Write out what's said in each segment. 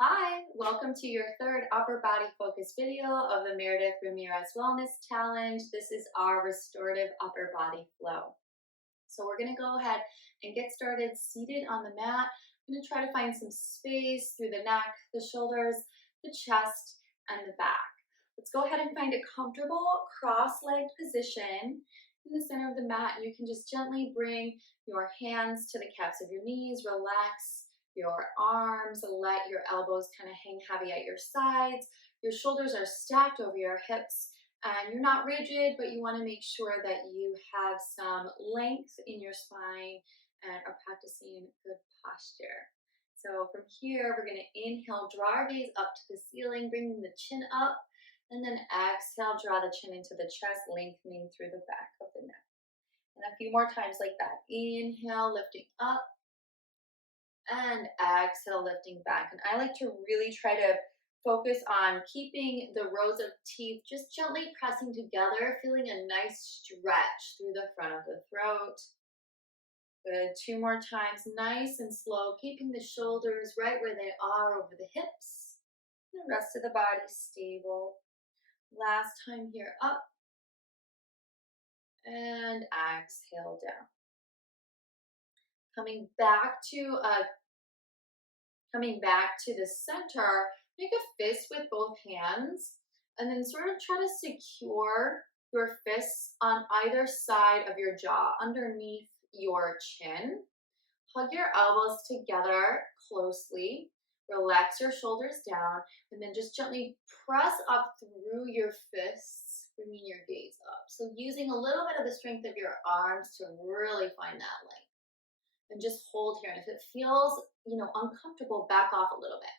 Hi, welcome to your third upper body focus video of the Meredith Ramirez Wellness Challenge. This is our restorative upper body flow. So we're gonna go ahead and get started seated on the mat. I'm gonna try to find some space through the neck, the shoulders, the chest, and the back. Let's go ahead and find a comfortable cross-legged position in the center of the mat. And you can just gently bring your hands to the calves of your knees, relax your arms, let your elbows kind of hang heavy at your sides. Your shoulders are stacked over your hips and you're not rigid, but you want to make sure that you have some length in your spine and are practicing good posture. So from here, we're going to inhale, draw our gaze up to the ceiling, bringing the chin up, and then exhale, draw the chin into the chest, lengthening through the back of the neck. And a few more times like that. Inhale, lifting up, and exhale, lifting back. And I like to really try to focus on keeping the rows of teeth just gently pressing together, feeling a nice stretch through the front of the throat. Good, two more times, nice and slow, keeping the shoulders right where they are over the hips. The rest of the body stable. Last time here, up, and exhale down. Coming back to the center, make a fist with both hands and then sort of try to secure your fists on either side of your jaw, underneath your chin. Hug your elbows together closely. Relax your shoulders down and then just gently press up through your fists, bringing your gaze up. So using a little bit of the strength of your arms to really find that length. And just hold here. And if it feels, uncomfortable, back off a little bit.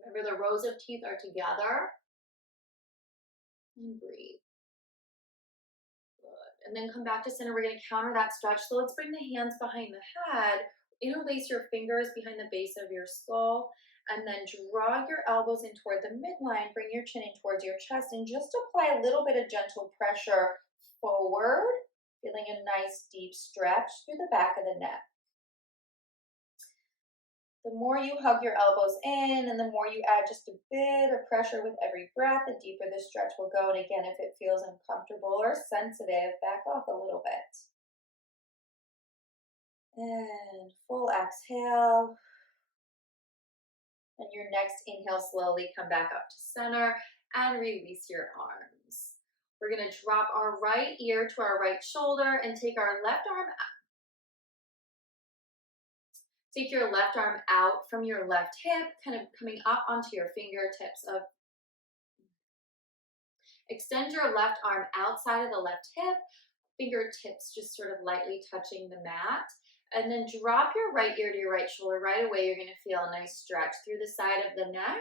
Remember, the rows of teeth are together. And breathe. Good. And then come back to center. We're going to counter that stretch. So let's bring the hands behind the head. Interlace your fingers behind the base of your skull. And then draw your elbows in toward the midline. Bring your chin in towards your chest. And just apply a little bit of gentle pressure forward. Feeling a nice deep stretch through the back of the neck. The more you hug your elbows in and the more you add just a bit of pressure with every breath, the deeper the stretch will go. And again, if it feels uncomfortable or sensitive, back off a little bit. And full exhale. And your next inhale, slowly come back up to center and release your arms. We're going to drop our right ear to our right shoulder and take our left arm out. Take your left arm out from your left hip, kind of coming up onto your fingertips. Extend your left arm outside of the left hip, fingertips just sort of lightly touching the mat. And then drop your right ear to your right shoulder. Right away, you're going to feel a nice stretch through the side of the neck.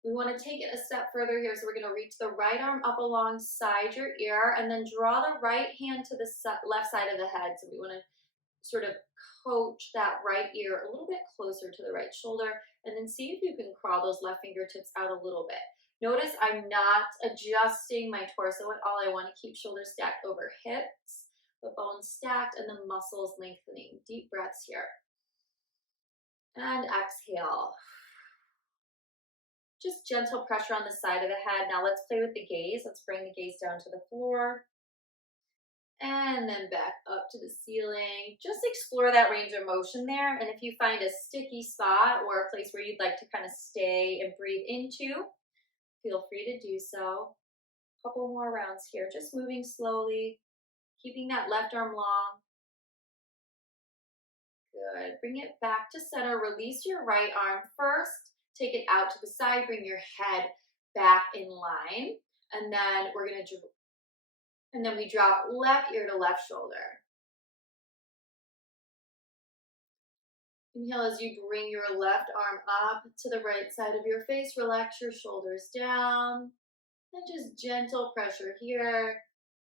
We want to take it a step further here. So we're going to reach the right arm up alongside your ear and then draw the right hand to the left side of the head. So we want to sort of coach that right ear a little bit closer to the right shoulder and then see if you can crawl those left fingertips out a little bit. Notice I'm not adjusting my torso at all. I want to keep shoulders stacked over hips, the bones stacked, and the muscles lengthening. Deep breaths here. And exhale. Just gentle pressure on the side of the head. Now let's play with the gaze. Let's bring the gaze down to the floor. And then back up to the ceiling. Just explore that range of motion there. And if you find a sticky spot or a place where you'd like to kind of stay and breathe into, feel free to do so. A couple more rounds here. Just moving slowly, keeping that left arm long. Good. Bring it back to center. Release your right arm first. Take it out to the side. Bring your head back in line. And then we drop left ear to left shoulder. Inhale as you bring your left arm up to the right side of your face. Relax your shoulders down. And just gentle pressure here.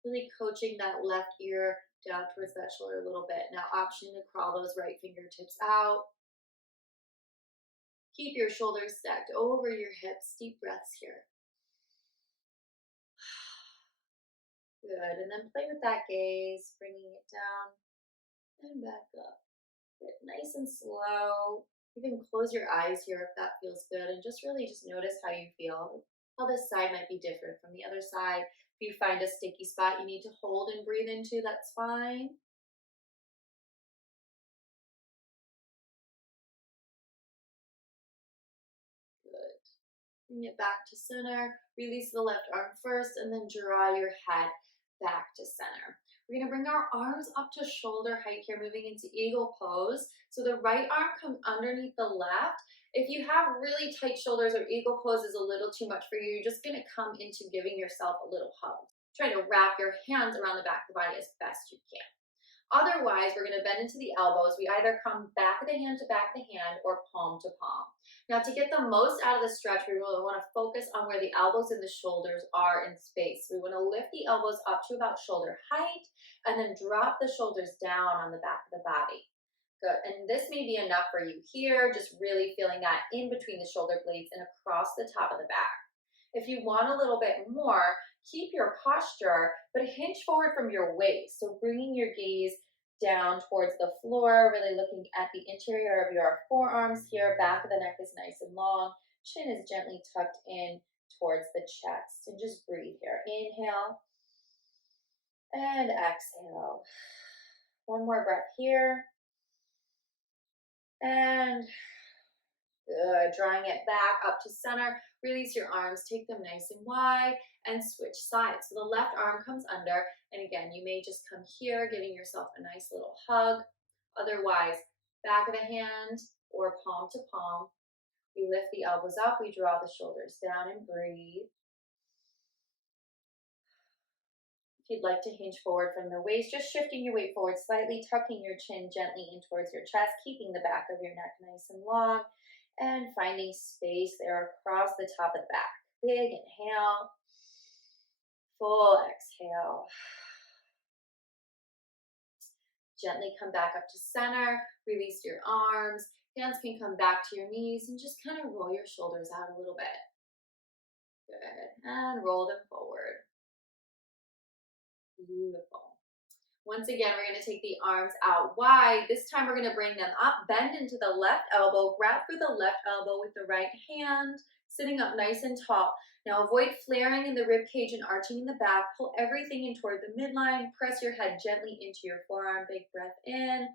Really coaching that left ear down towards that shoulder a little bit. Now option to crawl those right fingertips out. Keep your shoulders stacked over your hips. Deep breaths here. Good. And then play with that gaze, bringing it down and back up. Good. Nice and slow. Even close your eyes here if that feels good, and just really just notice how you feel. How this side might be different from the other side. If you find a sticky spot you need to hold and breathe into, that's fine. Good. Bring it back to center. Release the left arm first, and then draw your head back to center. We're going to bring our arms up to shoulder height here, moving into eagle pose. So the right arm comes underneath the left. If you have really tight shoulders or eagle pose is a little too much for you, you're just going to come into giving yourself a little hug. Try to wrap your hands around the back of the body as best you can. Otherwise, we're going to bend into the elbows. We either come back of the hand to back of the hand or palm to palm. Now, to get the most out of the stretch, we really want to focus on where the elbows and the shoulders are in space. We want to lift the elbows up to about shoulder height and then drop the shoulders down on the back of the body. Good. And this may be enough for you here, just really feeling that in between the shoulder blades and across the top of the back. If you want a little bit more, keep your posture, but hinge forward from your waist. So bringing your gaze down towards the floor, really looking at the interior of your forearms here. Back of the neck is nice and long. Chin is gently tucked in towards the chest. And just breathe here. Inhale and exhale. One more breath here. And good. Drawing it back up to center. Release your arms, take them nice and wide, and switch sides. So the left arm comes under, and again, you may just come here, giving yourself a nice little hug. Otherwise, back of the hand or palm to palm. We lift the elbows up, we draw the shoulders down and breathe. If you'd like to hinge forward from the waist, just shifting your weight forward slightly, tucking your chin gently in towards your chest, keeping the back of your neck nice and long, and finding space there across the top of the back. Big inhale, full exhale. Gently come back up to center, release your arms, hands can come back to your knees, and just kind of roll your shoulders out a little bit. Good, and roll them forward. Beautiful. Once again, we're going to take the arms out wide. This time we're going to bring them up, bend into the left elbow, grab for the left elbow with the right hand, sitting up nice and tall. Now avoid flaring in the rib cage and arching in the back. Pull everything in toward the midline. Press your head gently into your forearm. Big breath in.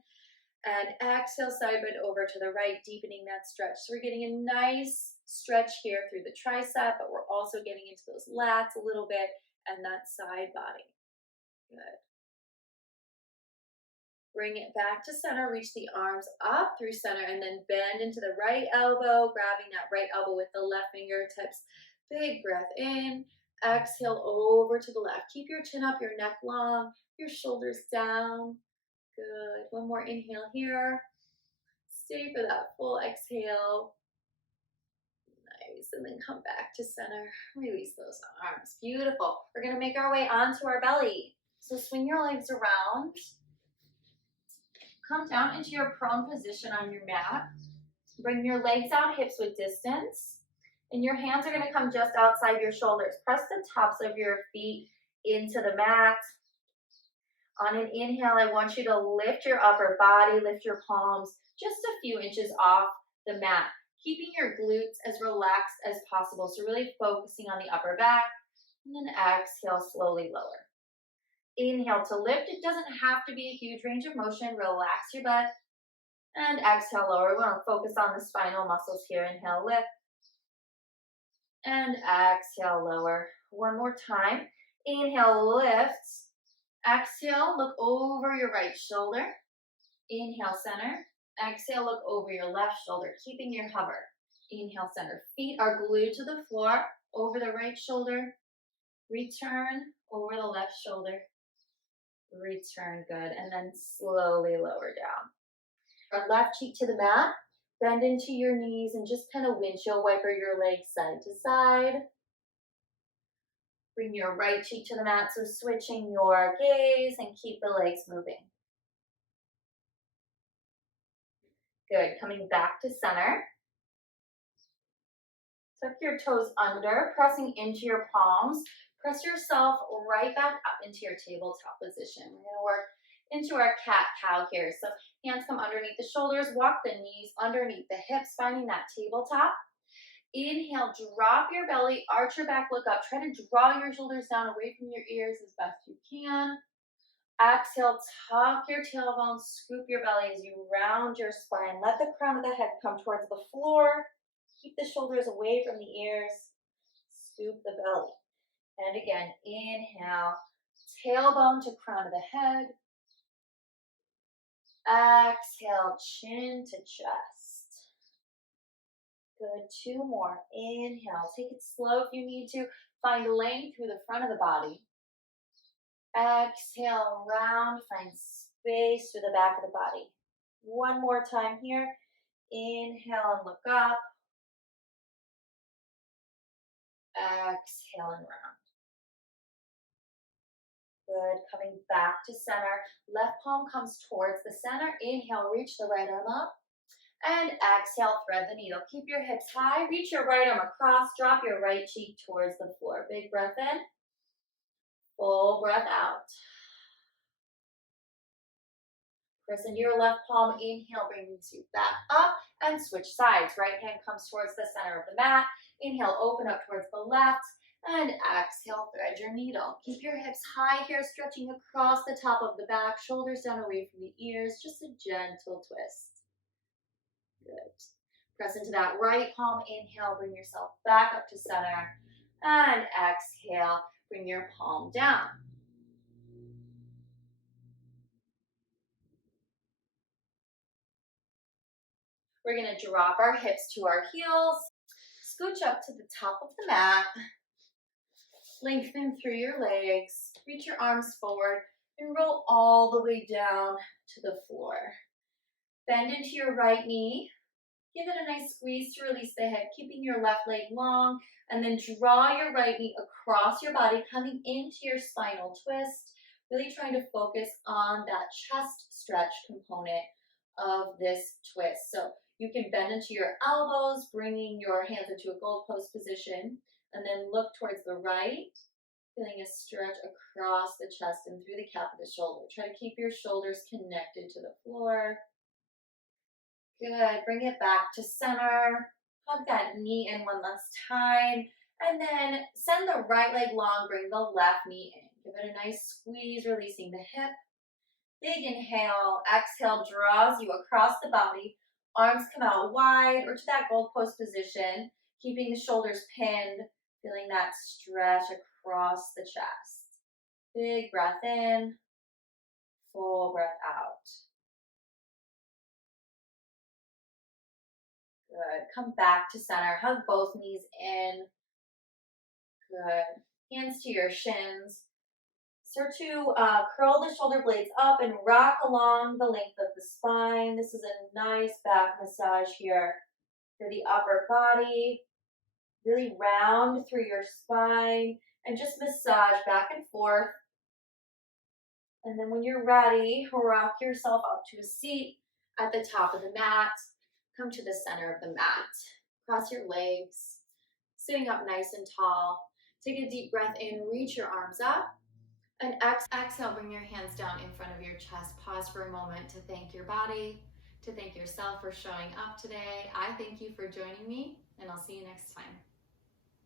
And exhale, side bend over to the right, deepening that stretch. So we're getting a nice stretch here through the tricep, but we're also getting into those lats a little bit and that side body. Good. Bring it back to center, reach the arms up through center, and then bend into the right elbow, grabbing that right elbow with the left fingertips. Big breath in, exhale over to the left. Keep your chin up, your neck long, your shoulders down. Good. One more inhale here. Stay for that full exhale. Nice. And then come back to center. Release those arms. Beautiful. We're going to make our way onto our belly. So swing your legs around. Come down into your prone position on your mat. Bring your legs out, hips with distance. And your hands are going to come just outside your shoulders. Press the tops of your feet into the mat. On an inhale, I want you to lift your upper body, lift your palms just a few inches off the mat, keeping your glutes as relaxed as possible. So really focusing on the upper back, and then exhale, slowly lower. Inhale to lift. It doesn't have to be a huge range of motion. Relax your butt. And exhale, lower. We want to focus on the spinal muscles here. Inhale, lift. And exhale, lower. One more time. Inhale, lift. Exhale, look over your right shoulder. Inhale, center. Exhale, look over your left shoulder, keeping your hover. Inhale, center. Feet are glued to the floor, over the right shoulder. Return, over the left shoulder. Return, good. And then slowly lower down. Our left cheek to the mat. Bend into your knees and just kind of windshield wiper your legs side to side. Bring your right cheek to the mat, so switching your gaze and keep the legs moving. Good, coming back to center. Tuck your toes under, pressing into your palms. Press yourself right back up into your tabletop position. We're gonna work into our cat-cow here. So hands come underneath the shoulders, walk the knees underneath the hips, finding that tabletop. Inhale, drop your belly, arch your back, look up. Try to draw your shoulders down away from your ears as best you can. Exhale, tuck your tailbone, scoop your belly as you round your spine. Let the crown of the head come towards the floor. Keep the shoulders away from the ears. Scoop the belly. And again, inhale, tailbone to crown of the head. Exhale, chin to chest. Good, 2 more. Inhale, take it slow if you need to. Find length through the front of the body. Exhale, round, find space through the back of the body. 1 more time here. Inhale and look up. Exhale and round. Good, coming back to center. Left palm comes towards the center. Inhale, reach the right arm up. And exhale, thread the needle. Keep your hips high. Reach your right arm across. Drop your right cheek towards the floor. Big breath in. Full breath out. Press into your left palm. Inhale brings you back up and switch sides. Right hand comes towards the center of the mat. Inhale, open up towards the left. And exhale, thread your needle. Keep your hips high here, stretching across the top of the back. Shoulders down away from the ears. Just a gentle twist. Good. Press into that right palm. Inhale, bring yourself back up to center. And exhale, bring your palm down. We're going to drop our hips to our heels. Scooch up to the top of the mat. Lengthen through your legs. Reach your arms forward and roll all the way down to the floor. Bend into your right knee. Give it a nice squeeze to release the hip, keeping your left leg long, and then draw your right knee across your body, coming into your spinal twist, really trying to focus on that chest stretch component of this twist. So you can bend into your elbows, bringing your hands into a goalpost position, and then look towards the right, feeling a stretch across the chest and through the cap of the shoulder. Try to keep your shoulders connected to the floor. Good, bring it back to center. Hug that knee in one last time. And then send the right leg long, bring the left knee in. Give it a nice squeeze, releasing the hip. Big inhale, exhale draws you across the body. Arms come out wide or to that goalpost position, keeping the shoulders pinned, feeling that stretch across the chest. Big breath in, full breath out. Good. Come back to center. Hug both knees in. Good. Hands to your shins. Start to curl the shoulder blades up and rock along the length of the spine. This is a nice back massage here for the upper body. Really round through your spine and just massage back and forth. And then when you're ready, rock yourself up to a seat at the top of the mat. Come to the center of the mat. Cross your legs, sitting up nice and tall. Take a deep breath in, reach your arms up. And exhale, bring your hands down in front of your chest. Pause for a moment to thank your body, to thank yourself for showing up today. I thank you for joining me, and I'll see you next time.